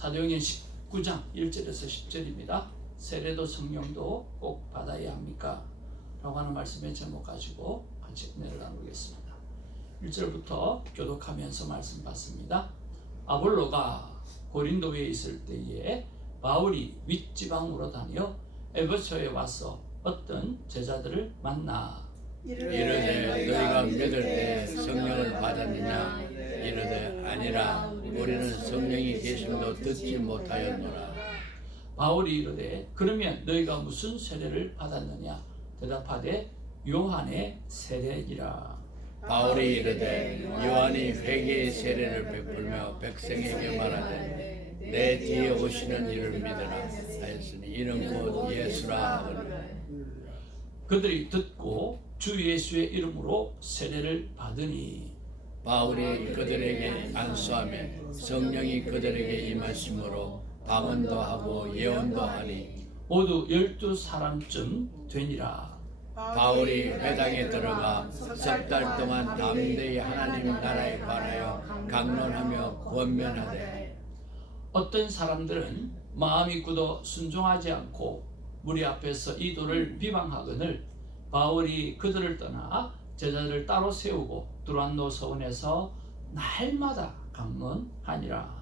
사도행전 19장 1절에서 10절입니다. 세례도 성령도 꼭 받아야 합니까? 라고 하는 말씀의 제목 가지고 같이 은혜를 나누겠습니다. 1절부터 교독하면서 말씀 받습니다. 아볼로가 고린도에 있을 때에 바울이 윗지방으로 다녀 에베소에 와서 어떤 제자들을 만나 이르되 너희가 믿을 때 성령을 받았느냐? 이르되 아니라 우리는 성령이 계심도 듣지 못하였노라. 바울이 이르되 그러면 너희가 무슨 세례를 받았느냐? 대답하되 요한의 세례이라. 바울이 이르되 요한이 회개의 세례를 베풀며 백성에게 말하되 내 뒤에 오시는 이를 믿으라 하였으니 이는 곧 예수라 하거늘. 그들이 듣고 주 예수의 이름으로 세례를 받으니 바울이 그들에게 안수하며 성령이 그들에게 임하심으로 방언도 하고 예언도 하니 모두 12사람쯤 되니라. 바울이 회당에 들어가 석 달 동안 담대히 하나님 나라에 관하여 강론하며 권면하되 어떤 사람들은 마음이 굳어 순종하지 않고 무리 앞에서 이도를 비방하거늘 바울이 그들을 떠나 제자들을 따로 세우고 두란노 서원에서 날마다 강론하니라.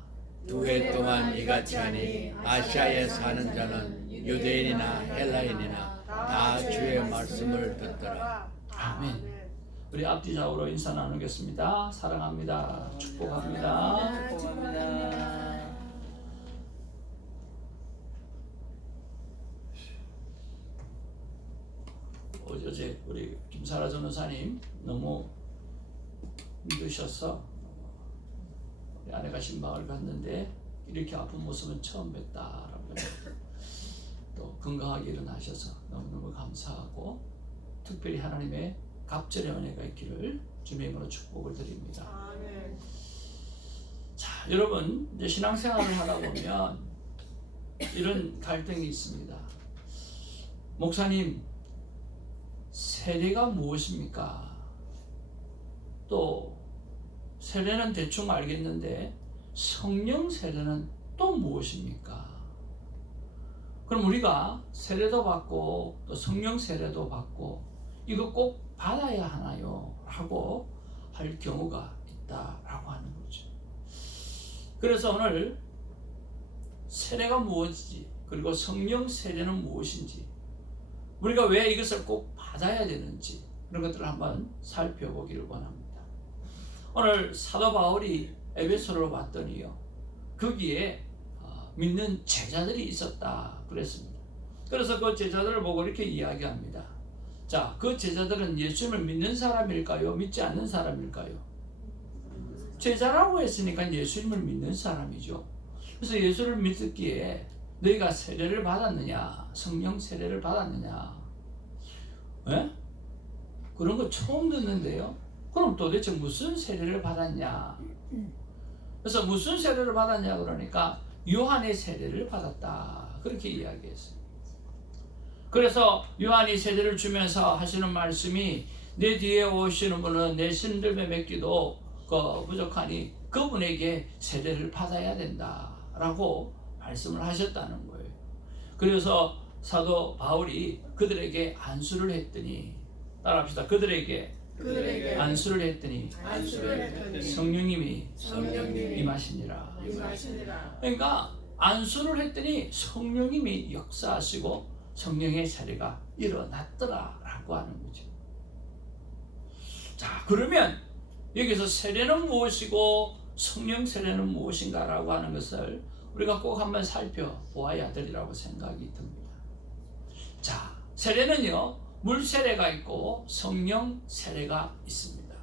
2해 동안 이같이 하니 아시아에 사는 자는 유대인이나 헬라인이나 다 주의 말씀을 듣더라. 아멘. 우리 앞뒤 좌우로 인사 나누겠습니다. 사랑합니다. 축복합니다. 어제 우리 김사라 전도사님 너무 힘드셔서 우리 아내가 신방을 갔는데 이렇게 아픈 모습은 처음 뵀다라고 또 건강하게 일어나셔서 너무너무 감사하고 특별히 하나님의 갑절의 은혜가 있기를 주님의 이름으로 축복을 드립니다. 자, 여러분 이제 신앙생활을 하다 보면 이런 갈등이 있습니다. 목사님, 세례가 무엇입니까? 또 세례는 대충 알겠는데 성령 세례는 또 무엇입니까? 그럼 우리가 세례도 받고 또 성령 세례도 받고 이거 꼭 받아야 하나요? 라고 할 경우가 있다라고 하는 거죠. 그래서 오늘 세례가 무엇인지 그리고 성령 세례는 무엇인지 우리가 왜 이것을 꼭 받아야 되는지 그런 것들을 한번 살펴보기를 원합니다. 오늘 사도 바울이 에베소로 왔더니요, 거기에 믿는 제자들이 있었다 그랬습니다. 그래서 그 제자들을 보고 이렇게 이야기합니다. 자, 그 제자들은 예수님을 믿는 사람일까요? 믿지 않는 사람일까요? 제자라고 했으니까 예수님을 믿는 사람이죠. 그래서 예수를 믿기에 너희가 세례를 받았느냐? 성령 세례를 받았느냐? 에? 그런 거 처음 듣는데요. 그럼 도대체 무슨 세례를 받았냐? 그래서 무슨 세례를 받았냐 그러니까 요한의 세례를 받았다 그렇게 이야기했어요. 그래서 요한이 세례를 주면서 하시는 말씀이 내 뒤에 오시는 분은 내 신들매 맺기도 부족하니 그분에게 세례를 받아야 된다라고 말씀을 하셨다는 거예요. 그래서 사도 바울이 그들에게 안수를 했더니, 따라합시다. 그들에게 안수를 했더니 성령님이 임하시니라. 그러니까 안수를 했더니 성령님이 역사하시고 성령의 세례가 일어났더라라고 하는 거죠. 자, 그러면 여기서 세례는 무엇이고 성령 세례는 무엇인가라고 하는 것을 우리가 꼭 한번 살펴보아야 되리라고 생각이 듭니다. 자, 세례는요, 물 세례가 있고 성령 세례가 있습니다.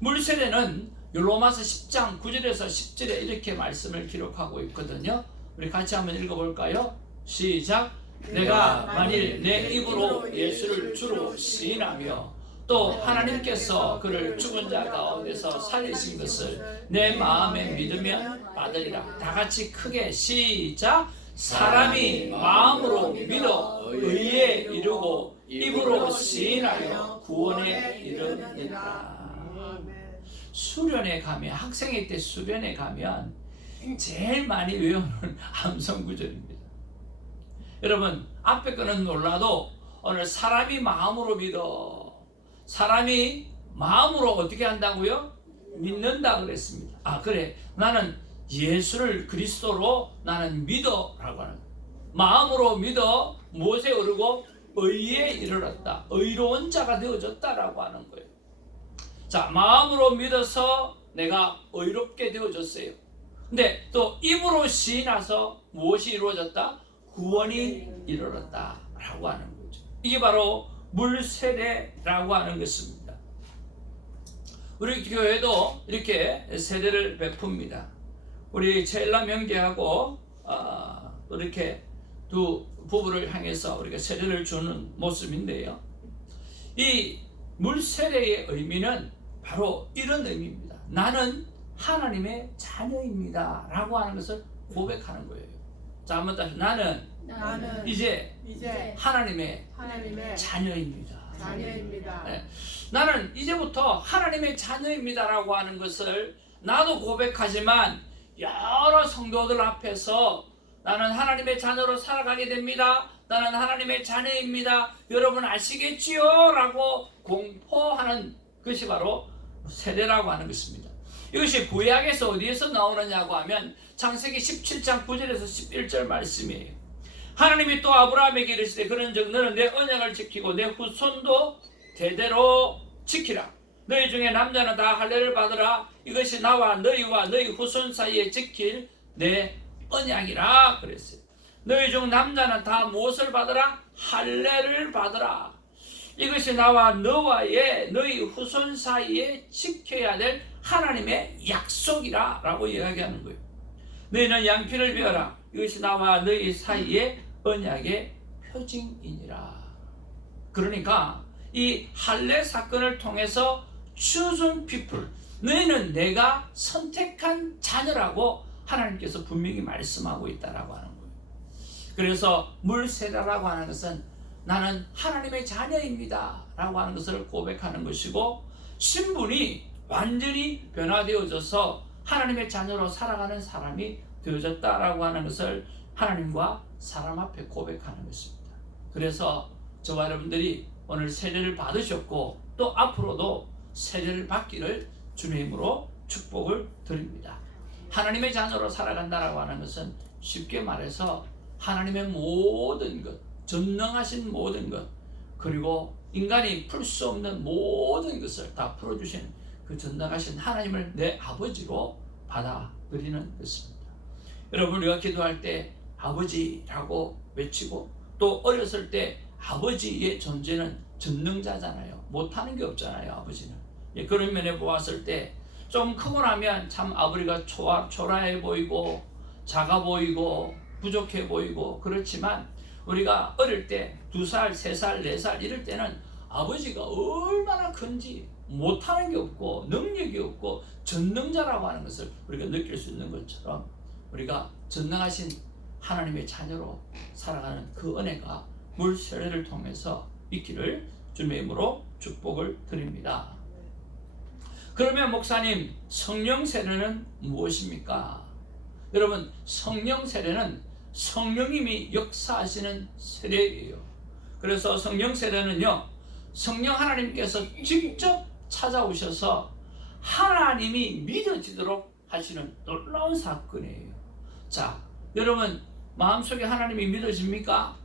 물 세례는 로마서 10장 9절에서 10절에 이렇게 말씀을 기록하고 있거든요. 우리 같이 한번 읽어볼까요? 시작. 내가 만일 내 입으로 예수를 주로 시인하며 또 하나님께서 그를 죽은 자 가운데서 살리신 것을 내 마음에 믿으면 받으리라. 다 같이 크게 시작. 사람이 마음으로 믿어 의에 이르고 입으로 시인하여 구원에 이르느니라. 수련회 가면, 학생회 때 수련회 가면 제일 많이 외우는 암송 구절입니다. 여러분, 앞에 거는 놀라도 오늘 사람이 마음으로 믿어. 사람이 마음으로 어떻게 한다고요? 믿는다 그랬습니다. 그래, 나는 예수를 그리스도로 나는 믿어 라고 하는 거예요. 마음으로 믿어 무엇에 오르고 의에 이르렀다. 의로운 자가 되어졌다라고 하는 거예요. 자, 마음으로 믿어서 내가 의롭게 되어졌어요. 근데 또 입으로 시인해서 무엇이 이루어졌다? 구원이 이르렀다 라고 하는 거죠. 이게 바로 물세례라고 하는 것입니다. 우리 교회도 이렇게 세례를 베풉니다. 우리 첼라 명제하고 이렇게 두 부부를 향해서 우리가 세례를 주는 모습인데요. 이 물세례의 의미는 바로 이런 의미입니다. 나는 하나님의 자녀입니다 라고 하는 것을 고백하는 거예요. 자, 한번 다시. 나는 이제 하나님의 자녀입니다. 네. 나는 이제부터 하나님의 자녀입니다 라고 하는 것을 나도 고백하지만 여러 성도들 앞에서 나는 하나님의 자녀로 살아가게 됩니다. 나는 하나님의 자녀입니다. 여러분 아시겠지요? 라고 공포하는 것이 바로 세례라고 하는 것입니다. 이것이 구약에서 어디에서 나오느냐고 하면 창세기 17장 9절에서 11절 말씀이에요. 하나님이 또 아브라함에게 이르시되 그런즉 너는 내 언약을 지키고 내 후손도 대대로 지키라. 너희 중에 남자는 다 할례를 받으라. 이것이 나와 너희와 너희 후손 사이에 지킬 내 언약이라 그랬어요. 너희 중 남자는 다 무엇을 받으라? 할례를 받으라. 이것이 나와 너와의 너희 후손 사이에 지켜야 될 하나님의 약속이라 라고 이야기하는 거예요. 너희는 양피를 베어라. 이것이 나와 너희 사이의 언약의 표징이니라. 그러니까 이 할례 사건을 통해서 chosen people, 너희는 내가 선택한 자녀라고 하나님께서 분명히 말씀하고 있다라고 하는 거예요. 그래서 물세례라고 하는 것은 나는 하나님의 자녀입니다 라고 하는 것을 고백하는 것이고, 신분이 완전히 변화되어져서 하나님의 자녀로 살아가는 사람이 되어졌다라고 하는 것을 하나님과 사람 앞에 고백하는 것입니다. 그래서 저와 여러분들이 오늘 세례를 받으셨고 또 앞으로도 세례를 받기를 주님의 이름으로 축복을 드립니다. 하나님의 자녀로 살아간다라고 하는 것은 쉽게 말해서 하나님의 모든 것, 전능하신 모든 것, 그리고 인간이 풀 수 없는 모든 것을 다 풀어주신 그 전능하신 하나님을 내 아버지로 받아들이는 것입니다. 여러분, 우리가 기도할 때 아버지라고 외치고 또 어렸을 때 아버지의 존재는 전능자잖아요. 못하는 게 없잖아요, 아버지는. 그런 면에 보았을 때 좀 크고 나면 참 아버지가 초라해 보이고 작아 보이고 부족해 보이고 그렇지만, 우리가 어릴 때 2살, 3살, 4살 이럴 때는 아버지가 얼마나 큰지 못하는 게 없고 능력이 없고 전능자라고 하는 것을 우리가 느낄 수 있는 것처럼, 우리가 전능하신 하나님의 자녀로 살아가는 그 은혜가 물세례를 통해서 있기를 주님의 이름으로 축복을 드립니다. 그러면 목사님, 성령 세례는 무엇입니까? 여러분, 성령 세례는 성령님이 역사하시는 세례예요. 그래서 성령 세례는요, 성령 하나님께서 직접 찾아오셔서 하나님이 믿어지도록 하시는 놀라운 사건이에요. 자, 여러분 마음속에 하나님이 믿어집니까?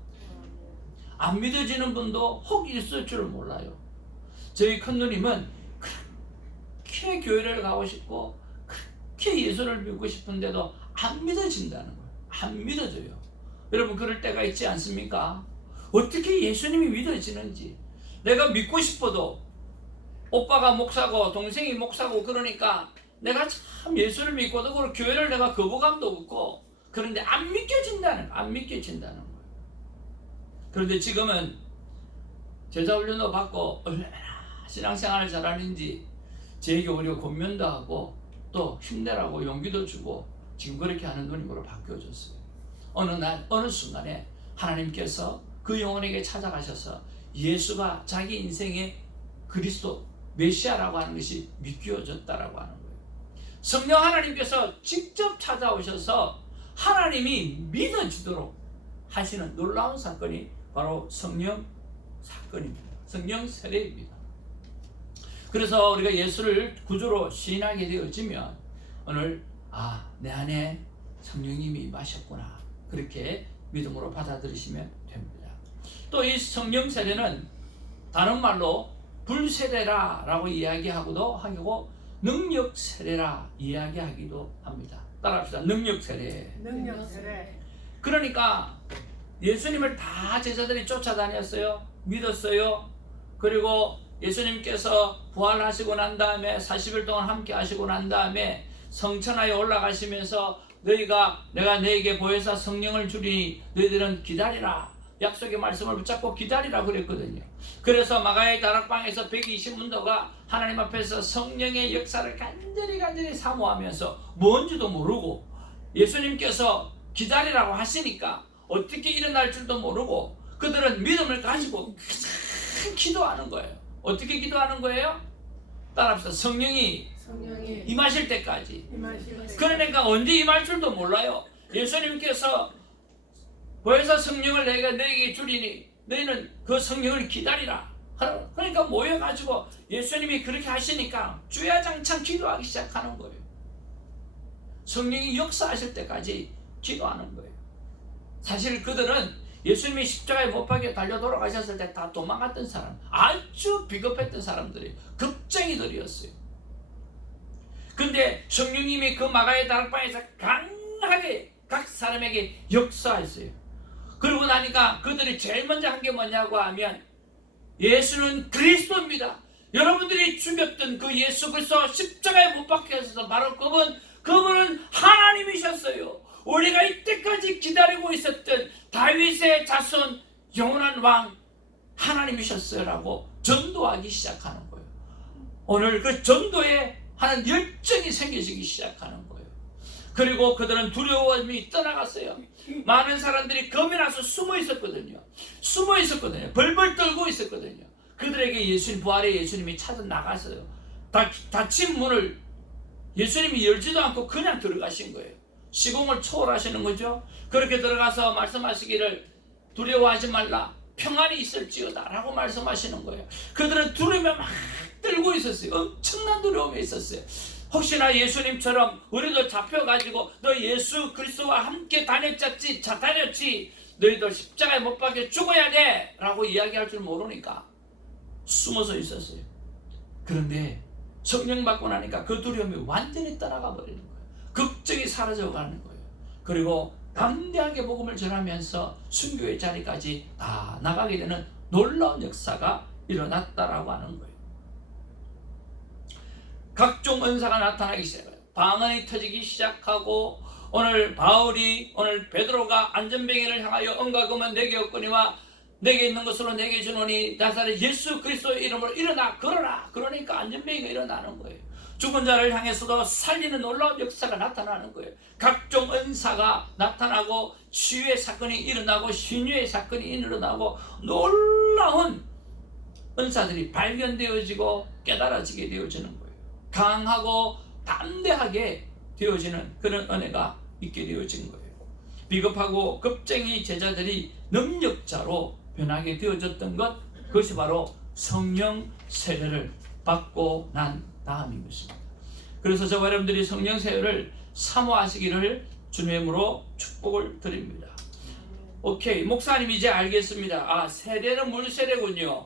안 믿어지는 분도 혹 있을 줄 몰라요. 저희 큰누님은 그렇게 교회를 가고 싶고 그렇게 예수를 믿고 싶은데도 안 믿어진다는 거예요. 안 믿어져요. 여러분, 그럴 때가 있지 않습니까? 어떻게 예수님이 믿어지는지. 내가 믿고 싶어도 오빠가 목사고 동생이 목사고 그러니까 내가 참 예수를 믿고도 그리고 교회를 내가 거부감도 없고 그런데 안 믿겨진다는 거예요. 그런데 지금은 제자훈련도 받고 얼마나 신앙생활을 잘하는지 저에게 오히려 권면도 하고 또 힘내라고 용기도 주고 지금 그렇게 하는 누님으로 바뀌어졌어요. 어느 순간에 하나님께서 그 영혼에게 찾아가셔서 예수가 자기 인생의 그리스도 메시아라고 하는 것이 믿겨졌다라고 하는 거예요. 성령 하나님께서 직접 찾아오셔서 하나님이 믿어지도록 하시는 놀라운 사건이 바로 성령 사건입니다. 성령 세례입니다. 그래서 우리가 예수를 구주로 시인하게 되어지면 오늘 내 안에 성령님이 임하셨구나, 그렇게 믿음으로 받아들이시면 됩니다. 또 이 성령 세례는 다른 말로 불세례라라고 이야기하고도 하고 능력 세례라 이야기하기도 합니다. 따라합시다. 능력 세례. 능력 세례. 그러니까 예수님을 다 제자들이 쫓아다녔어요. 믿었어요. 그리고 예수님께서 부활하시고 난 다음에 40일 동안 함께 하시고 난 다음에 성천하에 올라가시면서 내가 너에게 보혜사 성령을 주리니 너희들은 기다리라, 약속의 말씀을 붙잡고 기다리라 그랬거든요. 그래서 마가의 다락방에서 120문도가 하나님 앞에서 성령의 역사를 간절히 사모하면서 뭔지도 모르고 예수님께서 기다리라고 하시니까 어떻게 일어날 줄도 모르고 그들은 믿음을 가지고 기도하는 거예요. 어떻게 기도하는 거예요? 따라합시다. 성령이 임하실 때까지. 그러니까 언제 임할 줄도 몰라요. 예수님께서 보혜사 성령을 내가 너에게 주리니 너희는 그 성령을 기다리라. 그러니까 모여가지고 예수님이 그렇게 하시니까 주야장창 기도하기 시작하는 거예요. 성령이 역사하실 때까지 기도하는 거예요. 사실 그들은 예수님이 십자가에 못 박혀 달려 돌아가셨을 때 다 도망갔던 사람, 아주 비겁했던 사람들이, 겁쟁이들이었어요. 근데 성령님이 그 마가의 다락방에서 강하게 각 사람에게 역사했어요. 그러고 나니까 그들이 제일 먼저 한 게 뭐냐고 하면 예수는 그리스도입니다. 여러분들이 죽였던 그 예수 그리스도 십자가에 못 박혀서 바로 그분은 하나님이셨어요. 우리가 이때까지 기다리고 있었던 다윗의 자손 영원한 왕 하나님이셨어요 라고 전도하기 시작하는 거예요. 오늘 그 전도에 하는 열정이 생겨지기 시작하는 거예요. 그리고 그들은 두려움이 떠나갔어요. 많은 사람들이 겁이 나서 숨어 있었거든요. 벌벌 떨고 있었거든요. 그들에게 예수님, 부활의 예수님이 찾아 나갔어요. 닫힌 문을 예수님이 열지도 않고 그냥 들어가신 거예요. 시공을 초월하시는 거죠. 그렇게 들어가서 말씀하시기를 두려워하지 말라, 평안이 있을지어다 라고 말씀하시는 거예요. 그들은 두려움에 막 떨고 있었어요. 엄청난 두려움에 있었어요. 혹시나 예수님처럼 우리도 잡혀가지고 너 예수 그리스도와 함께 다녔지 너희들 십자가에 못 박혀 죽어야 돼 라고 이야기할 줄 모르니까 숨어서 있었어요. 그런데 성령 받고 나니까 그 두려움이 완전히 떠나가 버리는 거예요. 걱정이 사라져 가는 거예요. 그리고 담대하게 복음을 전하면서 순교의 자리까지 다 나가게 되는 놀라운 역사가 일어났다라고 하는 거예요. 각종 은사가 나타나기 시작해요. 방언이 터지기 시작하고 오늘 베드로가 안전뱅이를 향하여 은과 금은 내게 없거니와 내게 있는 것으로 내게 주노니 나사렛 예수 그리스도의 이름으로 일어나 걸어라. 그러니까 안전뱅이가 일어나는 거예요. 죽은 자를 향해서도 살리는 놀라운 역사가 나타나는 거예요. 각종 은사가 나타나고 치유의 사건이 일어나고 신유의 사건이 일어나고 놀라운 은사들이 발견되어지고 깨달아지게 되어지는 거예요. 강하고 담대하게 되어지는 그런 은혜가 있게 되어진 거예요. 비겁하고 겁쟁이 제자들이 능력자로 변하게 되어졌던 그것이 바로 성령 세례를 받고 난 다음인 것입니다. 그래서 저와 여러분들이 성령 세례를 사모하시기를 주님의 이름으로 축복을 드립니다. 오케이, 목사님 이제 알겠습니다. 세례는 물세례군요.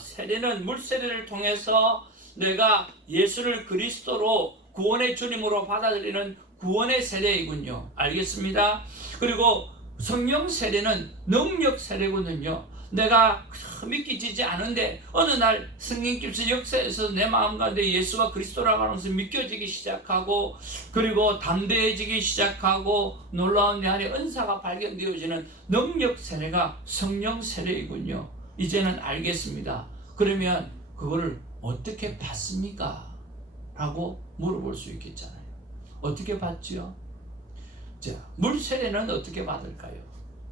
세례는 물세례를 통해서 내가 예수를 그리스도로 구원의 주님으로 받아들이는 구원의 세례이군요. 알겠습니다. 그리고 성령 세례는 능력 세례군요. 내가 믿기지 않은데 어느 날 성령께서 역사에서 내 마음 가운데 예수가 그리스도라고 하는 것을 믿겨지기 시작하고 그리고 담대해지기 시작하고 놀라운 내 안에 은사가 발견되어지는 능력 세례가 성령 세례이군요. 이제는 알겠습니다. 그러면 그거를 어떻게 받습니까? 라고 물어볼 수 있겠잖아요. 어떻게 받죠? 자, 물세례는 어떻게 받을까요?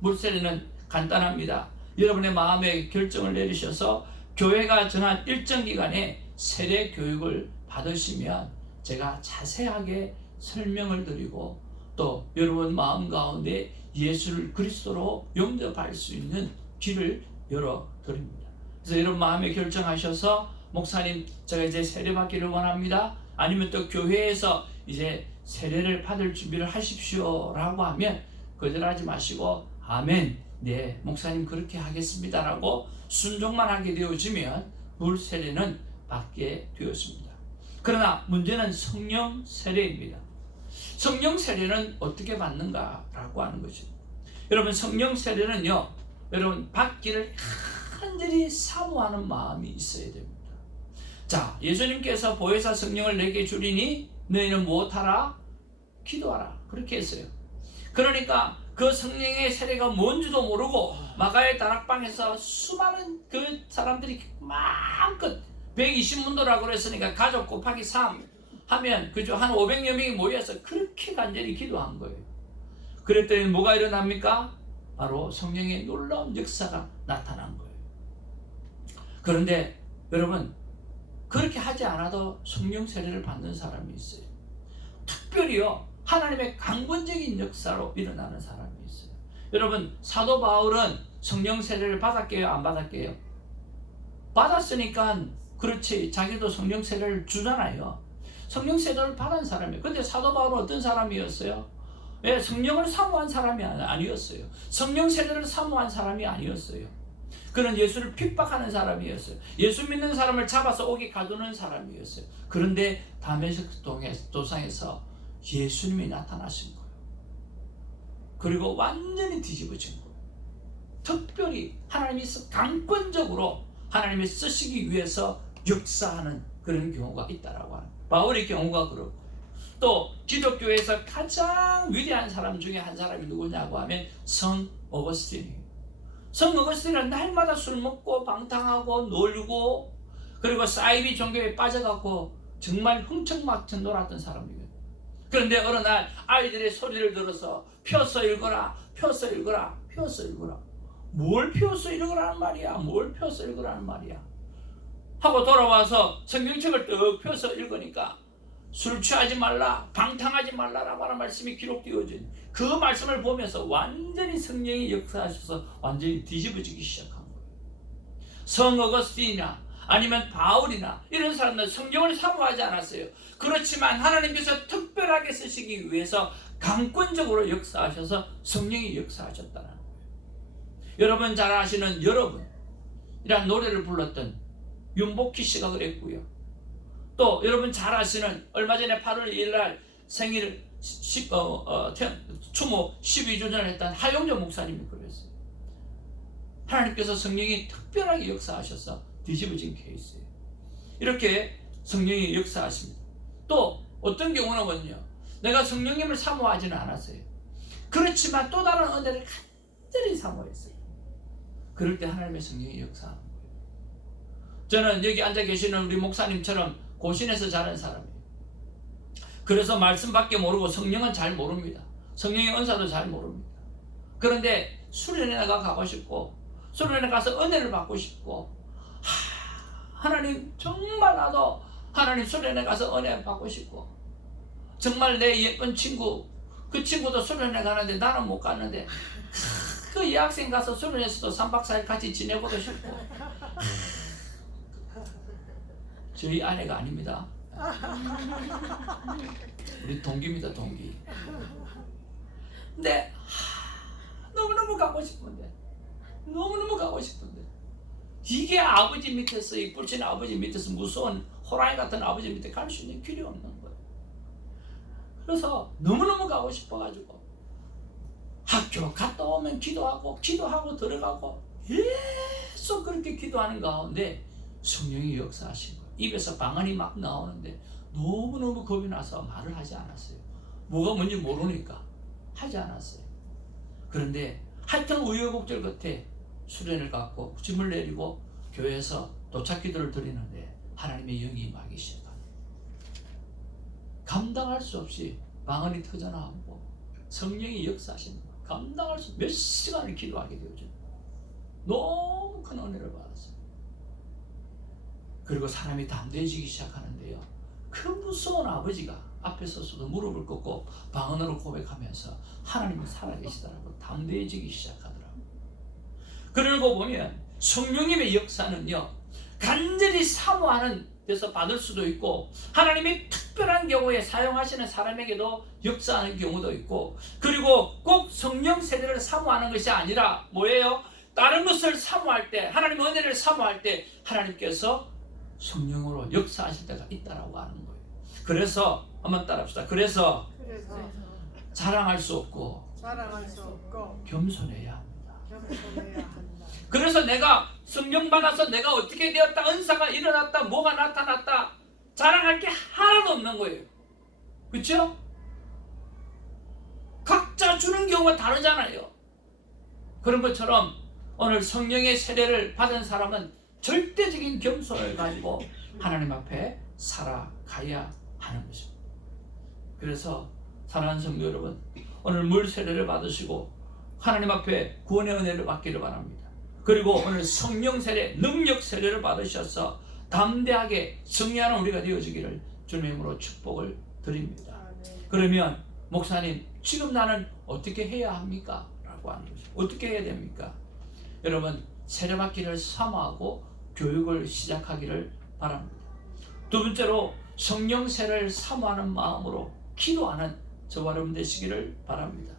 물세례는 간단합니다. 여러분의 마음에 결정을 내리셔서 교회가 정한 일정 기간에 세례 교육을 받으시면 제가 자세하게 설명을 드리고 또 여러분 마음 가운데 예수를 그리스도로 영접할 수 있는 길을 열어드립니다. 그래서 여러분 마음에 결정하셔서 목사님 제가 이제 세례받기를 원합니다. 아니면 또 교회에서 이제 세례를 받을 준비를 하십시오 라고 하면 거절하지 마시고 아멘, 네 목사님 그렇게 하겠습니다 라고 순종만 하게 되어지면 물 세례는 받게 되었습니다. 그러나 문제는 성령 세례입니다. 성령 세례는 어떻게 받는가라고 하는 거죠. 여러분 성령 세례는요, 여러분 받기를 간절히 사모하는 마음이 있어야 됩니다. 자, 예수님께서 보혜사 성령을 내게 주리니 너희는 무엇하라? 기도하라. 그렇게 했어요. 그러니까 그 성령의 세례가 뭔지도 모르고 마가의 다락방에서 수많은 그 사람들이 마음껏 120문도라고 그랬으니까 가족 곱하기 3 하면 그죠, 한 500여 명이 모여서 그렇게 간절히 기도한 거예요. 그랬더니 뭐가 일어납니까? 바로 성령의 놀라운 역사가 나타난 거예요. 그런데 여러분 그렇게 하지 않아도 성령 세례를 받는 사람이 있어요. 특별히요 하나님의 강권적인 역사로 일어나는 사람이 있어요. 여러분 사도 바울은 성령 세례를 받았게요, 안 받았게요? 받았으니까 그렇지, 자기도 성령 세례를 주잖아요. 성령 세례를 받은 사람이에요. 근데 사도 바울은 어떤 사람이었어요? 예, 성령을 사모한 사람이 아니었어요. 성령 세례를 사모한 사람이 아니었어요. 그는 예수를 핍박하는 사람이었어요. 예수 믿는 사람을 잡아서 옥에 가두는 사람이었어요. 그런데 다메섹 도상에서 예수님이 나타나신 거예요. 그리고 완전히 뒤집어진 거예요. 특별히 하나님이 강권적으로 하나님이 쓰시기 위해서 역사하는 그런 경우가 있다라고 하는 거예요. 바울의 경우가 그렇고, 또 기독교에서 가장 위대한 사람 중에 한 사람이 누구냐고 하면 성 어거스틴이에요. 성 어거스틴은 날마다 술 먹고 방탕하고 놀고 그리고 사이비 종교에 빠져갖고 정말 흥청망청 놀았던 사람이에요. 그런데 어느 날 아이들의 소리를 들어서 펴서 읽어라, 펴서 읽어라, 펴서 읽어라. 뭘 펴서 읽으라는 말이야, 뭘 펴서 읽으라는 말이야 하고 돌아와서 성경책을 떡 펴서 읽으니까 술 취하지 말라, 방탕하지 말라라고 하는 말씀이 기록되어진 그 말씀을 보면서 완전히 성령이 역사하셔서 완전히 뒤집어지기 시작한 거예요. 성 어거스틴이나 아니면 바울이나 이런 사람들은 성령을 사모하지 않았어요. 그렇지만 하나님께서 특별하게 쓰시기 위해서 강권적으로 역사하셔서 성령이 역사하셨다는 거예요. 여러분 잘 아시는 여러분이란 노래를 불렀던 윤복희 씨가 그랬고요. 또 여러분 잘 아시는 얼마 전에 8월 2일 날 생일 추모 12주년을 했던 하용조 목사님이 그랬어요. 하나님께서 성령이 특별하게 역사하셔서 뒤집어진 케이스예요. 이렇게 성령이 역사하십니다. 또 어떤 경우는요, 내가 성령님을 사모하지는 않았어요. 그렇지만 또 다른 은혜를 간절히 사모했어요. 그럴 때 하나님의 성령이 역사하는 거예요. 저는 여기 앉아 계시는 우리 목사님처럼 고신에서 자란 사람이에요. 그래서 말씀밖에 모르고 성령은 잘 모릅니다. 성령의 은사도 잘 모릅니다. 그런데 수련회 가고 싶고 수련회 가서 은혜를 받고 싶고, 하나님 정말 나도 하나님 수련회 가서 은혜 받고 싶고, 정말 내 예쁜 친구, 그 친구도 수련회 가는데 나는 못 갔는데 그 여학생 가서 수련회에서도 3박 4일 같이 지내고도 싶고. 저희 아내가 아닙니다. 우리 동기입니다, 동기. 근데 너무너무 가고 싶은데, 너무너무 가고 싶은데, 이게 아버지 밑에서, 이 뿔친 아버지 밑에서 무서운 호랑이 같은 아버지 밑에 갈 수 있는 길이 없는 거예요. 그래서 너무너무 가고 싶어가지고 학교 갔다 오면 기도하고 들어가고 계속 그렇게 기도하는 가운데 성령이 역사하신 거예요. 입에서 방언이 막 나오는데 너무너무 겁이 나서 말을 하지 않았어요. 뭐가 뭔지 모르니까 하지 않았어요. 그런데 하여튼 우여곡절 끝에 수련을 갖고 짐을 내리고 교회에서 도착기도를 드리는데 하나님의 영이 임하기 시작하는, 감당할 수 없이 방언이 터져나오고 성령이 역사하시는 거예요. 감당할 수, 몇 시간을 기도하게 되어져요. 너무 큰 은혜를 받았어요. 그리고 사람이 담대해지기 시작하는데요, 그 무서운 아버지가 앞에 서서도 무릎을 꿇고 방언으로 고백하면서 하나님이 살아계시더라고 담대해지기 시작하더라고. 그러고 보면 성령님의 역사는요, 간절히 사모하는 데서 받을 수도 있고, 하나님이 특별한 경우에 사용하시는 사람에게도 역사하는 경우도 있고, 그리고 꼭 성령 세례를 사모하는 것이 아니라 뭐예요? 다른 것을 사모할 때, 하나님 은혜를 사모할 때 하나님께서 성령으로 역사하실 때가 있다라고 하는 거예요. 그래서 한번 따라합시다. 그래서 자랑할 수 없고 겸손해야 합니다. 그래서 내가 성령 받아서 내가 어떻게 되었다, 은사가 일어났다, 뭐가 나타났다, 자랑할 게 하나도 없는 거예요. 그렇죠? 각자 주는 경우가 다르잖아요. 그런 것처럼 오늘 성령의 세례를 받은 사람은 절대적인 겸손을 가지고 하나님 앞에 살아가야 하는 것입니다. 그래서 사랑하는 성도 여러분, 오늘 물 세례를 받으시고 하나님 앞에 구원의 은혜를 받기를 바랍니다. 그리고 오늘 성령 세례, 능력 세례를 받으셔서 담대하게 승리하는 우리가 되어지기를 주님의 이름으로 축복을 드립니다. 그러면 목사님, 지금 나는 어떻게 해야 합니까? 라고 하는 거죠. 어떻게 해야 됩니까? 여러분, 세례받기를 사모하고 교육을 시작하기를 바랍니다. 두 번째로 성령 세례를 사모하는 마음으로 기도하는 저와 여러분 되시기를 바랍니다.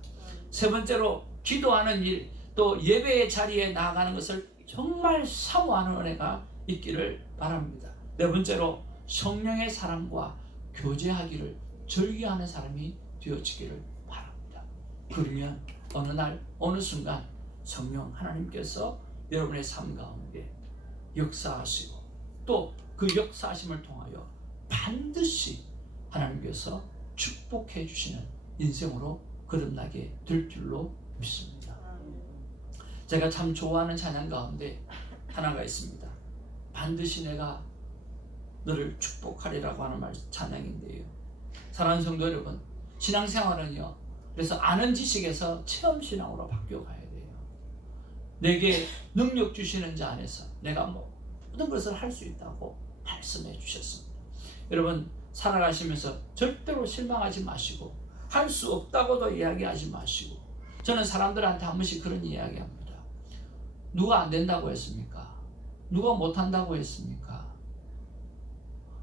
세 번째로 기도하는 일, 또 예배의 자리에 나아가는 것을 정말 사모하는 은혜가 있기를 바랍니다. 네 번째로 성령의 사람과 교제하기를 즐겨하는 사람이 되어지기를 바랍니다. 그러면 어느 날 어느 순간 성령 하나님께서 여러분의 삶 가운데 역사하시고 또 그 역사하심을 통하여 반드시 하나님께서 축복해 주시는 인생으로 거듭나게 될 줄로 믿습니다. 제가 참 좋아하는 찬양 가운데 하나가 있습니다. 반드시 내가 너를 축복하리라고 하는 말 찬양인데요. 사랑하는 성도 여러분, 신앙생활은요, 그래서 아는 지식에서 체험신앙으로 바뀌어가야 돼요. 내게 능력 주시는 자 안에서 내가 모든 것을 할 수 있다고 말씀해 주셨습니다. 여러분, 살아가시면서 절대로 실망하지 마시고 할 수 없다고도 이야기하지 마시고, 저는 사람들한테 한 번씩 그런 이야기합니다. 누가 안 된다고 했습니까? 누가 못한다고 했습니까?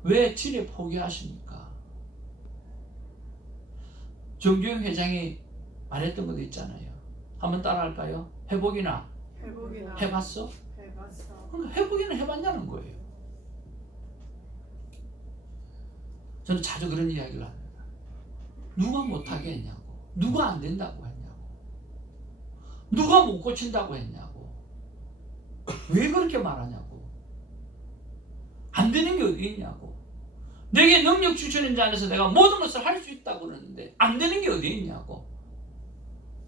왜 지레 포기하십니까? 정주영 회장이 말했던 것도 있잖아요. 한번 따라할까요? 회복이나 해봤어? 그러니까 회복이나 해봤냐는 거예요. 저는 자주 그런 이야기를 합니다. 누가 못하게 했냐고, 누가 안 된다고 했냐고, 누가 못 고친다고 했냐고, 왜 그렇게 말하냐고, 안 되는 게 어디 있냐고, 내게 능력 주시는 자 안에서 내가 모든 것을 할 수 있다고 그러는데 안 되는 게 어디 있냐고.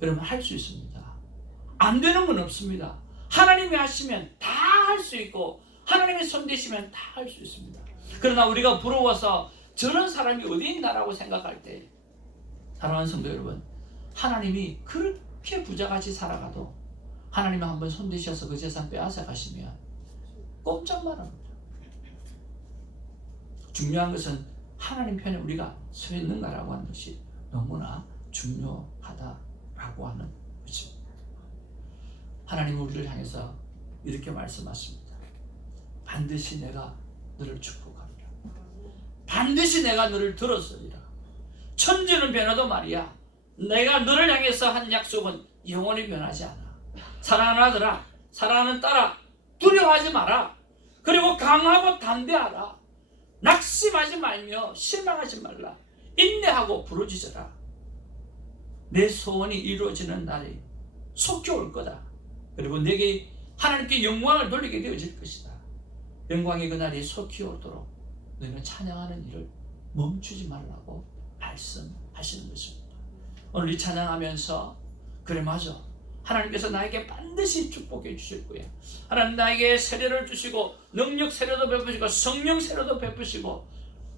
여러분, 할 수 있습니다. 안 되는 건 없습니다. 하나님이 하시면 다 할 수 있고 하나님이 손대시면 다 할 수 있습니다. 그러나 우리가 부러워서 저런 사람이 어디 있나라고 생각할 때, 사랑하는 성도 여러분, 하나님이 그렇게 부자같이 살아가도 하나님이 한번 손대셔서 그 재산 빼앗아 가시면 꼼짝 말합니다. 중요한 것은 하나님 편에 우리가 서 있는가라고 하는 것이 너무나 중요하다라고 하는 것입니다. 하나님은 우리를 향해서 이렇게 말씀하십니다. 반드시 내가 너를 축복하리라. 반드시 내가 너를 들었으리라. 천지는 변해도 말이야, 내가 너를 향해서 한 약속은 영원히 변하지 않아. 사랑하는 아들아, 사랑하는 딸아, 두려워하지 마라. 그리고 강하고 담대하라. 낙심하지 말며 실망하지 말라. 인내하고 부르짖어라. 내 소원이 이루어지는 날이 속히 올 거다. 그리고 내게 하나님께 영광을 돌리게 되어질 것이다. 영광의 그날이 속히 오도록 너희는 찬양하는 일을 멈추지 말라고 말씀하시는 것입니다. 오늘 이 찬양하면서, 그래 맞아, 하나님께서 나에게 반드시 축복해 주실 거야. 하나님 나에게 세례를 주시고 능력 세례도 베푸시고 성령 세례도 베푸시고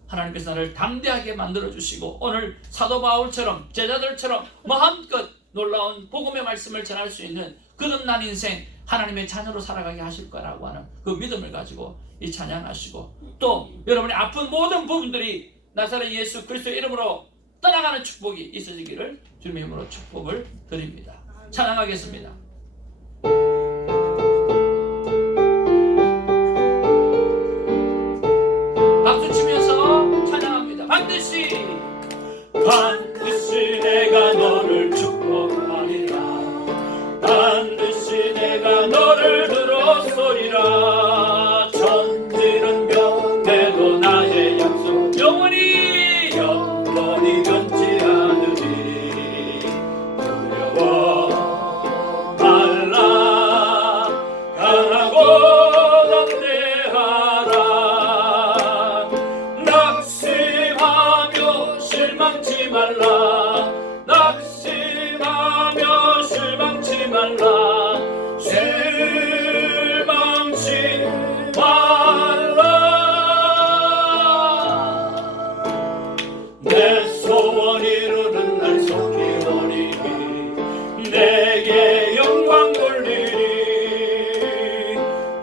하나님께서 나를 담대하게 만들어 주시고 오늘 사도 바울처럼 제자들처럼 마음껏 놀라운 복음의 말씀을 전할 수 있는 거듭난 인생, 하나님의 자녀로 살아가게 하실 거라고 하는 그 믿음을 가지고 이 찬양하시고, 또 여러분의 아픈 모든 부분들이 나사렛 예수 그리스도의 이름으로 떠나가는 축복이 있어지기를 주님의 이름으로 축복을 드립니다. 찬양하겠습니다. 박수 치면서 찬양합니다. 반드시 내가 너를 축복하리라. 반드시 내가 너를 들었소리라. 천지는 변해도 나의 약속 영원히 변치 않으리. 두려워 말라. 강하고 담대하라. 낙심하며 실망치 말라. 낙심하며 실망치 말라. 실망치 말라. 내 소원 이루는 날 속히 오리니. 내게 영광 돌리리.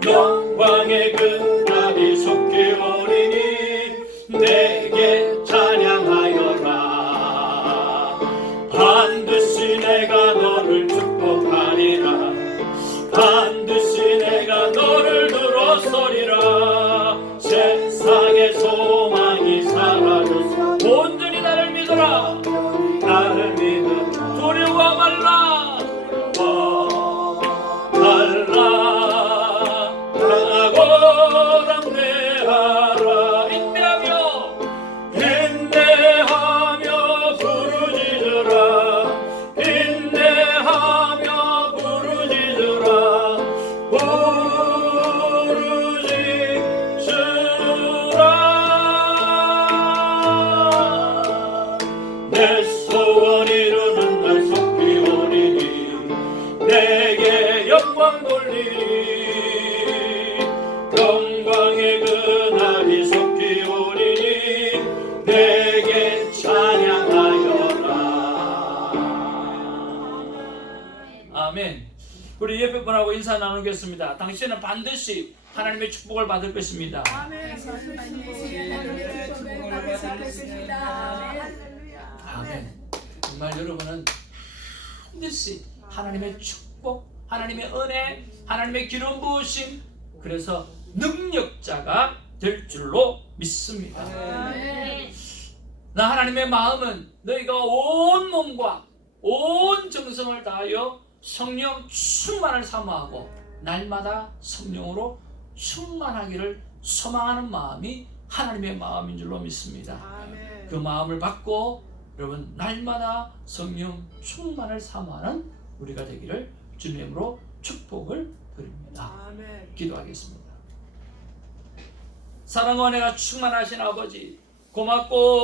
영광의 그날이 속히 오리니. 내게 찬양하여라. 반드시 내가 너를 축복하리라. 반드시 내가 너를 들었소리라. 세상의 소망이 사라져서 온전히 나를 믿어라. 나를 믿어 두려워 말라. 두려워 말라. 강하고 담대하라. 인내하며 부르짖으라. 인내하며 부르짖으라. 내 소원 이루는 날 속히 오리니. 내게 영광 돌리니. 영광의 그날이 속히 오리니. 내게 찬양하여라. 아멘. 우리 옆에 분하고 인사 나누겠습니다. 당신은 반드시 하나님의 축복을 받을 것입니다. 아멘. 정말 여러분은 반드시 하나님의 축복, 하나님의 은혜, 하나님의 기름 부으심, 그래서 능력자가 될 줄로 믿습니다. 나 하나님의 마음은 너희가 온 몸과 온 정성을 다하여 성령 충만을 사모하고 날마다 성령으로 충만하기를 소망하는 마음이 하나님의 마음인 줄로 믿습니다. 그 마음을 받고 여러분 날마다 성령 충만을 사모하는 우리가 되기를 주님의 이름으로 축복을 드립니다. 기도하겠습니다. 사랑과 은혜가 충만하신 아버지 고맙고